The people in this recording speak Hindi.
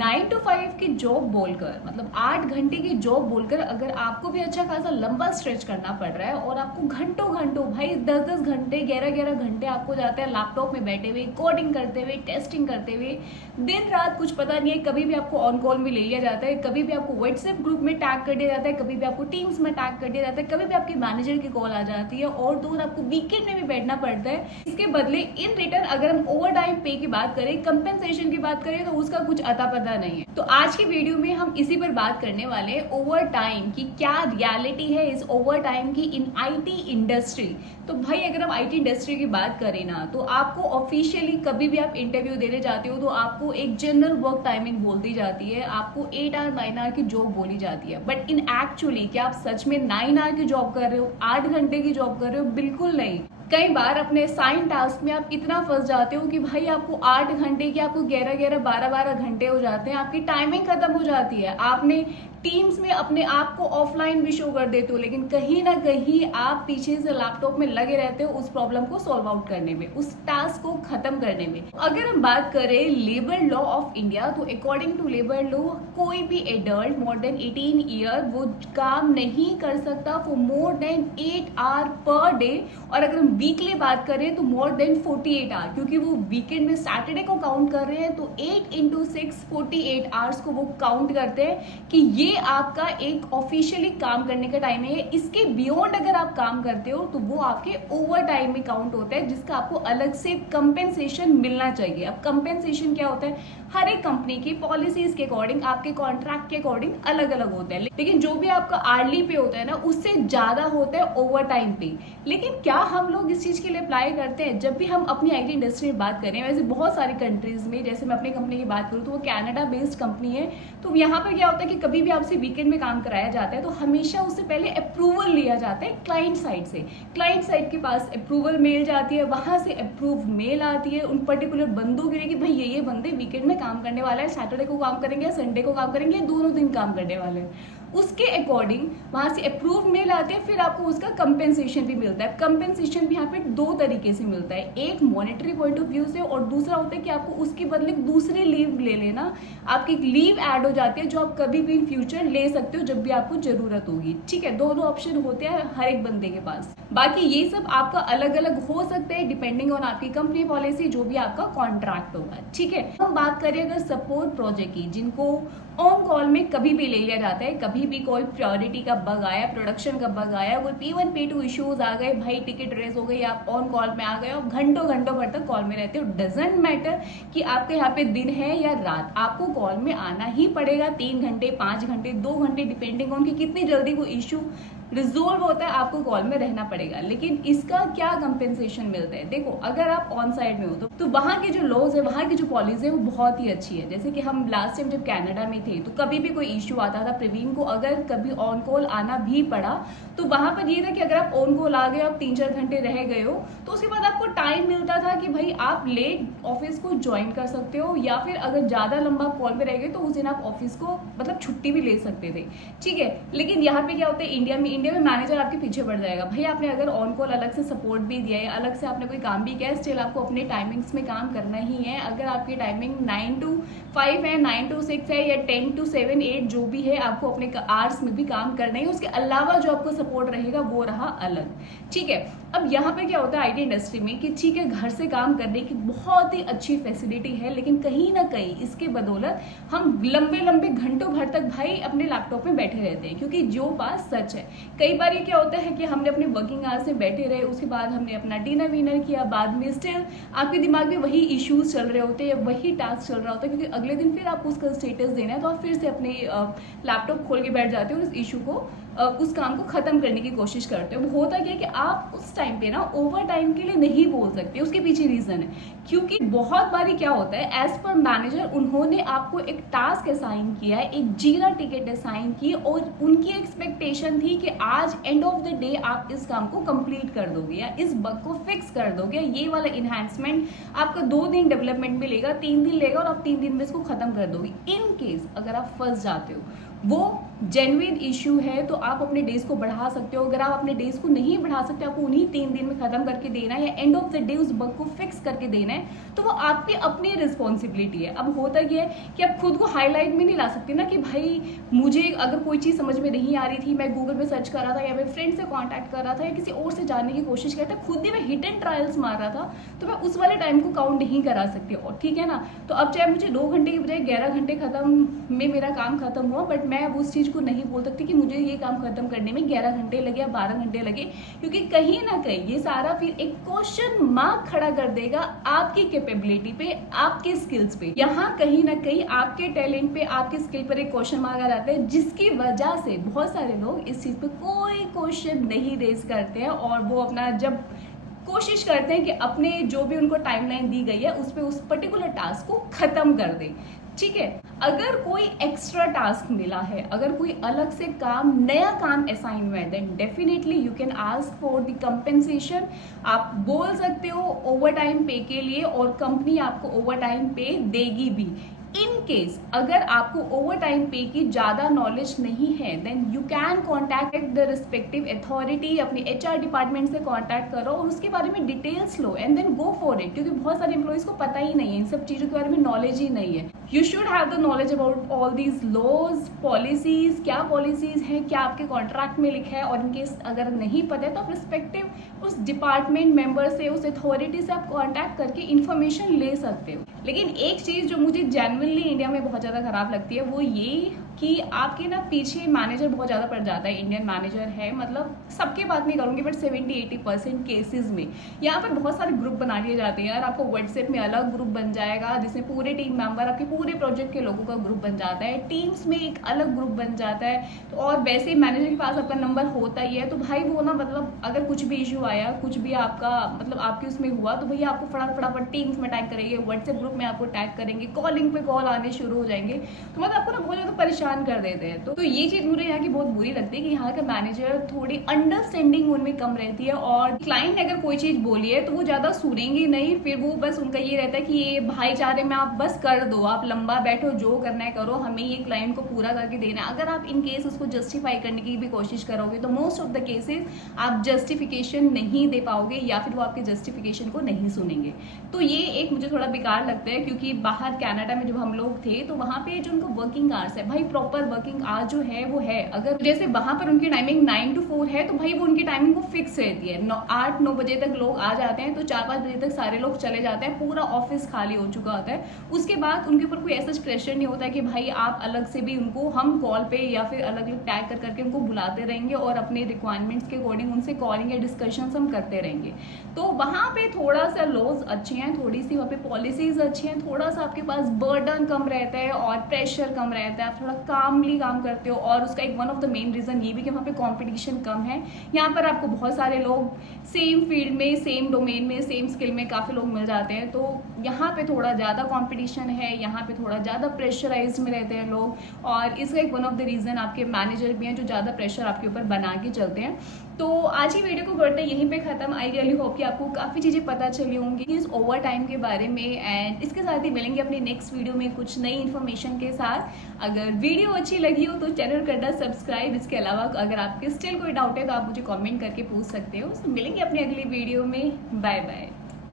9 to 5 की जॉब बोलकर, मतलब 8 घंटे की जॉब बोलकर अगर आपको भी अच्छा खासा लंबा स्ट्रेच करना पड़ रहा है और आपको घंटों घंटों भाई 10-10 घंटे 11-11 घंटे आपको जाते हैं लैपटॉप में बैठे हुए, कोडिंग करते हुए, टेस्टिंग करते हुए, दिन रात कुछ पता नहीं है, कभी भी आपको ऑन कॉल में ले लिया जाता है, कभी भी आपको व्हाट्सएप ग्रुप में टैग कर दिया जाता है, कभी भी आपको टीम्स में टैग कर दिया जाता है, कभी भी आपके मैनेजर की कॉल आ जाती है और दूर आपको वीकेंड में भी बैठना पड़ता है। इसके बदले इन रिटर्न अगर हम ओवर टाइम पे की बात करें, कंपेंसेशन की बात करें, तो उसका कुछ अता पता नहीं है। तो आज की वीडियो में हम इसी पर बात करने वाले हैं, ओवर टाइम की क्या रियलिटी है इस ओवर टाइम की इन आईटी इंडस्ट्री। तो भाई अगर हम आईटी इंडस्ट्री की बात करें ना, तो आपको ऑफिशियली कभी भी आप इंटरव्यू देने जाते हो तो आपको एक जनरल वर्क टाइमिंग बोल दी जाती है, आपको 8 आवर 9 आवर की जॉब बोली जाती है। बट इन एक्चुअली क्या आप सच में 9 आवर की जॉब कर रहे हो, 8 घंटे की जॉब कर रहे हो? बिल्कुल नहीं। कई बार अपने साइन टास्क में आप इतना फंस जाते हो कि भाई आपको 8 घंटे की आपको 11-11 12-12 घंटे हो जाते हैं, आपकी टाइमिंग खत्म हो जाती है। आपने टीम्स में अपने आप को ऑफलाइन भी शो कर देते हो, लेकिन कहीं ना कहीं आप पीछे से लैपटॉप में लगे रहते हो उस प्रॉब्लम को सॉल्व आउट करने में, उस टास्क को खत्म करने में। अगर हम बात करें लेबर लॉ ऑफ इंडिया, तो अकॉर्डिंग टू लेबर लॉ कोई भी एडल्ट मोर देन 18 ईयर वो काम नहीं कर सकता for more than 8 hour per day. और अगर हम वीकली बात करें तो मोर देन 48 आवर, क्योंकि वो वीकेंड में सैटरडे को काउंट कर रहे हैं, तो 8 into 6 48 आवर्स को वो काउंट करते हैं कि ये आपका एक ऑफिशियली काम करने का टाइम है। इसके बियॉन्ड अगर आप काम करते हो तो वो आपके ओवर टाइम में काउंट होता है, जिसका आपको अलग से कंपेंसेशन मिलना चाहिए। अब कंपेंसेशन क्या होता है, हर एक कंपनी की पॉलिसीज के अकॉर्डिंग, आपके कॉन्ट्रैक्ट के अकॉर्डिंग अलग अलग होता है, लेकिन जो भी आपका आर्ली पे होता है ना, उससे ज्यादा होता है ओवर टाइम पे। लेकिन क्या हम लोग इस चीज के लिए अप्लाई करते हैं? जब भी हम अपनी आईटी इंडस्ट्री में बात करें, वैसे बहुत सारी कंट्रीज में, जैसे मैं अपनी कंपनी की बात करूँ तो वो कनाडा बेस्ड कंपनी है, तो यहाँ पर क्या होता है कि कभी भी आपसे वीकेंड में काम कराया जाता है तो हमेशा उससे पहले अप्रूवल लिया जाता है क्लाइंट साइड से। क्लाइंट साइड के पास अप्रूवल मेल जाती है, वहां से अप्रूव मेल आती है उन पर्टिकुलर बंदों के लिए कि भाई ये बंदे वीकेंड में काम करने वाला है, सैटरडे को काम करेंगे या संडे को काम करेंगे, दोनों दिन काम करने वाले हैं। उसके अकॉर्डिंग वहां से अप्रूव मेल आते हैं, फिर आपको उसका कंपेंसेशन भी मिलता है। कंपेंसेशन भी यहाँ पे 2 तरीके से मिलता है, एक मॉनेटरी पॉइंट ऑफ व्यू से और दूसरा होता है कि आपको उसके बदले दूसरी लीव ले लेना, आपकी लीव ऐड हो जाती है जो आप कभी भी इन फ्यूचर ले सकते हो जब भी आपको जरूरत होगी। ठीक है, दोनों ऑप्शन होते हैं हर एक बंदे के पास। बाकी ये सब आपका अलग अलग हो सकता है डिपेंडिंग ऑन आपकी कंपनी पॉलिसी, जो भी आपका कॉन्ट्रैक्ट होगा। ठीक है, हम बात करें अगर सपोर्ट प्रोजेक्ट की, जिनको ऑन कॉल में कभी भी ले लिया जाता है, कभी भी कोई प्रायोरिटी का बग आया, प्रोडक्शन का बग आया, कोई P1 P2 इश्यूज आ गए, भाई टिकट रेस हो गई, आप ऑन कॉल में आ गए, आप घंटों घंटों भर तक कॉल में रहते हो। डजेंट मैटर कि आपके यहाँ पे दिन है या रात, आपको कॉल में आना ही पड़ेगा। 3 घंटे 5 घंटे 2 घंटे डिपेंडिंग ऑन कि कितनी जल्दी वो इशू रिजोल्व होता है, आपको कॉल में रहना पड़ेगा। लेकिन इसका क्या कंपेंसेशन मिलता है? देखो, अगर आप ऑन साइड में हो तो वहां के जो लॉज है, वहां की जो पॉलिसी है वो बहुत ही अच्छी है। जैसे कि हम लास्ट टाइम जब कनाडा में थे तो कभी भी कोई इश्यू आता था, प्रवीण को अगर कभी ऑन कॉल आना भी पड़ा तो वहां पर ये था कि अगर आप ऑन कॉल आ गए, आप 3-4 घंटे रह गए हो, तो उसके बाद आपको टाइम मिलता था कि भाई आप लेट ऑफिस को ज्वाइन कर सकते हो, या फिर अगर ज्यादा लंबा कॉल में रह गए तो उस दिन आप ऑफिस को मतलब छुट्टी भी ले सकते थे। ठीक है, लेकिन यहाँ पे क्या होता है, इंडिया में मैनेजर आपके पीछे पड़ जाएगा। भाई आपने अगर ऑन कॉल अलग से सपोर्ट भी दिया है, अलग से आपने कोई काम भी किया है, स्टिल आपको अपने टाइमिंग्स में काम करना ही है। अगर आपकी टाइमिंग 9 to 5 है, 9 to 6 है, या 10 to 7 8 जो भी है, आपको अपने आवर्स में भी काम करना है। उसके अलावा जो आपको सपोर्ट रहेगा वो रहा अलग। ठीक है, अब यहाँ पे क्या होता है आईटी इंडस्ट्री में कि ठीक है, घर से काम करने की बहुत ही अच्छी फैसिलिटी है, लेकिन कहीं ना कहीं इसके बदौलत हम लंबे लंबे घंटों भर तक भाई अपने लैपटॉप में बैठे रहते हैं, क्योंकि जो बात सच है, कई बार ये क्या होता है कि हमने अपने वर्किंग आवर्स में बैठे रहे, उसके बाद हमने अपना डिनर विनर किया, बाद में स्टिल आपके दिमाग में वही इश्यूज चल रहे होते हैं, वही टास्क चल रहा होता है, क्योंकि अगले दिन फिर आपको उसका स्टेटस देना है, तो आप फिर से अपने लैपटॉप खोल के बैठ जाते हो और उस इशू को उस काम को खत्म करने की कोशिश करते हो। वो होता क्या है कि आप उस टाइम पे ना ओवर टाइम के लिए नहीं बोल सकते, उसके पीछे रीजन है, क्योंकि बहुत बारी क्या होता है, एज पर मैनेजर उन्होंने आपको एक टास्क असाइन किया है, एक जीरा टिकट असाइन की, और उनकी एक्सपेक्टेशन थी कि आज एंड ऑफ द डे आप इस काम को कंप्लीट कर दोगे या इस बग को फिक्स कर दोगे, ये वाला इन्हांसमेंट आपका 2 दिन डेवलपमेंट में लेगा, 3 दिन लेगा, और आप 3 दिन में इसको खत्म कर दोगे। इन केस अगर आप फंस जाते हो, वो जेन्युइन इश्यू है, तो आप अपने डेज को बढ़ा सकते हो। अगर आप अपने डेज को नहीं बढ़ा सकते, आपको उन्हीं 3 दिन में खत्म करके देना है या एंड ऑफ द डे उस बग को फिक्स करके देना है, तो वो आपकी अपनी रिस्पॉन्सिबिलिटी है। अब होता ये है कि आप खुद को हाईलाइट में नहीं ला सकते ना कि भाई मुझे अगर कोई चीज़ समझ में नहीं आ रही थी, मैं गूगल पे सर्च कर रहा था या मैं फ्रेंड से कॉन्टैक्ट कर रहा था या किसी और से जानने की कोशिश कर रहा था, खुद ही मैं हिट एंड ट्रायल्स मार रहा था, तो मैं उस वाले टाइम को काउंट नहीं करा सकती। और ठीक है ना, तो अब चाहे मुझे 2 घंटे की बजाय 11 घंटे खत्म में मेरा काम खत्म हुआ, बट मैं अब उस चीज़ को नहीं बोल सकती कि मुझे ये काम खत्म करने में 11 घंटे लगे या 12 घंटे लगे, क्योंकि कहीं ना कहीं ये सारा फिर एक क्वेश्चन मार्क खड़ा कर देगा आपकी कैपेबिलिटी पे, आपके स्किल्स पे। यहाँ कहीं ना कहीं आपके टैलेंट पे, आपके स्किल पर एक क्वेश्चन मार्क आ जाता है, जिसकी वजह से बहुत सारे लोग इस चीज़ पे कोई क्वेश्चन नहीं रेज करते हैं और वो अपना जब कोशिश करते हैं कि अपने जो भी उनको टाइमलाइन दी गई है उस पे उस पर्टिकुलर टास्क को खत्म कर दें। ठीक है, अगर कोई एक्स्ट्रा टास्क मिला है, अगर कोई अलग से काम, नया काम असाइन हुआ है, then definitely you can ask for the compensation. आप बोल सकते हो ओवर टाइम पे के लिए और कंपनी आपको ओवर टाइम पे देगी भी। इन केस अगर आपको ओवर टाइम पे की ज़्यादा नॉलेज नहीं है, then you can contact the respective authority, अपनी HR डिपार्टमेंट से कॉन्टैक्ट करो और उसके बारे में डिटेल्स लो and then go for it, क्योंकि बहुत सारे एम्प्लॉइज को पता ही नहीं है, इन सब चीज़ों के बारे में नॉलेज ही नहीं है। You should have the knowledge about all these laws, policies, क्या पॉलिसीज हैं, क्या आपके कॉन्ट्रैक्ट में लिखा है, और इनकेस अगर नहीं पता है तो आप रिस्पेक्टिव उस डिपार्टमेंट मेंबर से, उस अथॉरिटी से आप कॉन्टैक्ट करके इन्फॉर्मेशन ले सकते हो। लेकिन एक चीज़ जो मुझे जेन्युइनली इंडिया में बहुत ज़्यादा खराब लगती है वो ये कि आपके ना पीछे मैनेजर बहुत ज़्यादा पड़ जाता है। इंडियन मैनेजर है, मतलब सबके बात नहीं करूँगी बट 70-80% केसेस में यहाँ पर बहुत सारे ग्रुप बना लिए जाते हैं यार। आपको व्हाट्सएप में अलग ग्रुप बन जाएगा जिसमें पूरे टीम मेंबर, आपके पूरे प्रोजेक्ट के लोगों का ग्रुप बन जाता है, टीम्स में एक अलग ग्रुप बन जाता है। तो और वैसे ही मैनेजर के पास आपका नंबर होता ही है, तो भाई वो ना मतलब अगर कुछ भी इशू आया, कुछ भी आपका मतलब आपके उसमें हुआ, तो भैया आपको फटाफट टीम्स में टैग करेंगे, व्हाट्सएप ग्रुप में आपको टैग करेंगे, कॉलिंग पे कॉल आने शुरू हो जाएंगे, तो मतलब आपको ना बहुत ज़्यादा परेशान कर देते हैं। तो ये चीज़ मुझे यहाँ की बहुत बुरी लगती है कि यहाँ का मैनेजर थोड़ी अंडरस्टैंडिंग उनमें कम रहती है और क्लाइंट ने अगर कोई चीज़ बोली है तो वो ज़्यादा सुनेंगे नहीं, फिर वो बस उनका ये रहता है कि ये भाईचारे में आप बस कर दो, आप लंबा बैठो, जो करना है करो, हमें ये क्लाइंट को पूरा करके देना है। अगर आप इन केस उसको जस्टिफाई करने की भी कोशिश करोगे तो मोस्ट ऑफ द केसेस आप जस्टिफिकेशन नहीं दे पाओगे या फिर वो आपके जस्टिफिकेशन को नहीं सुनेंगे। तो ये एक मुझे थोड़ा बेकार लगता है, क्योंकि बाहर कनाडा में जब हम लोग थे तो वहाँ पे जो उनका वर्किंग आवर्स है, भाई प्रॉपर वर्किंग आवर्स जो है वो है। अगर जैसे वहाँ पर उनकी टाइमिंग 9 to 4 है तो भाई वो उनकी टाइमिंग वो फिक्स रहती है। 8-9 बजे तक लोग आ जाते हैं, तो 4-5 बजे तक सारे लोग चले जाते हैं, पूरा ऑफिस खाली हो चुका होता है। उसके बाद उनके ऊपर कोई ऐसा प्रेशर नहीं होता है कि भाई आप अलग से भी उनको हम कॉल पे या फिर अलग अलग टैग कर करके उनको बुलाते रहेंगे और अपने रिक्वायरमेंट्स के अकॉर्डिंग उनसे कॉलिंग या डिस्कशन हम करते रहेंगे। तो वहाँ पे थोड़ा सा लॉज अच्छे हैं, थोड़ी सी वहाँ पे पॉलिसीज अच्छी हैं, थोड़ा सा आपके पास बर्डन कम रहता है और प्रेशर कम रहता है, आप थोड़ा कामली काम करते हो। और उसका एक one of the main reason ये भी कि वहाँ पे कंपटीशन कम है। यहाँ पर आपको बहुत सारे लोग सेम फील्ड में, सेम डोमेन में, सेम स्किल में काफ़ी लोग मिल जाते हैं, तो यहाँ पे थोड़ा ज़्यादा कंपटीशन है, यहाँ पे थोड़ा ज़्यादा प्रेशराइज्ड में रहते हैं लोग। और इसका एक वन ऑफ द रीज़न आपके मैनेजर भी हैं जो ज़्यादा प्रेशर आपके ऊपर बना के चलते हैं। तो आज की वीडियो को करते हैं यहीं पे ख़त्म। आई रियली होप कि आपको काफ़ी चीज़ें पता चली होंगी इस ओवर टाइम के बारे में, एंड इसके साथ ही मिलेंगे अपनी नेक्स्ट वीडियो में कुछ नई इन्फॉर्मेशन के साथ। अगर वीडियो अच्छी लगी हो तो चैनल करना सब्सक्राइब। इसके अलावा अगर आपके स्टिल कोई डाउट है तो आप मुझे कमेंट करके पूछ सकते हो। तो मिलेंगे अपनी अगली वीडियो में। Bye bye.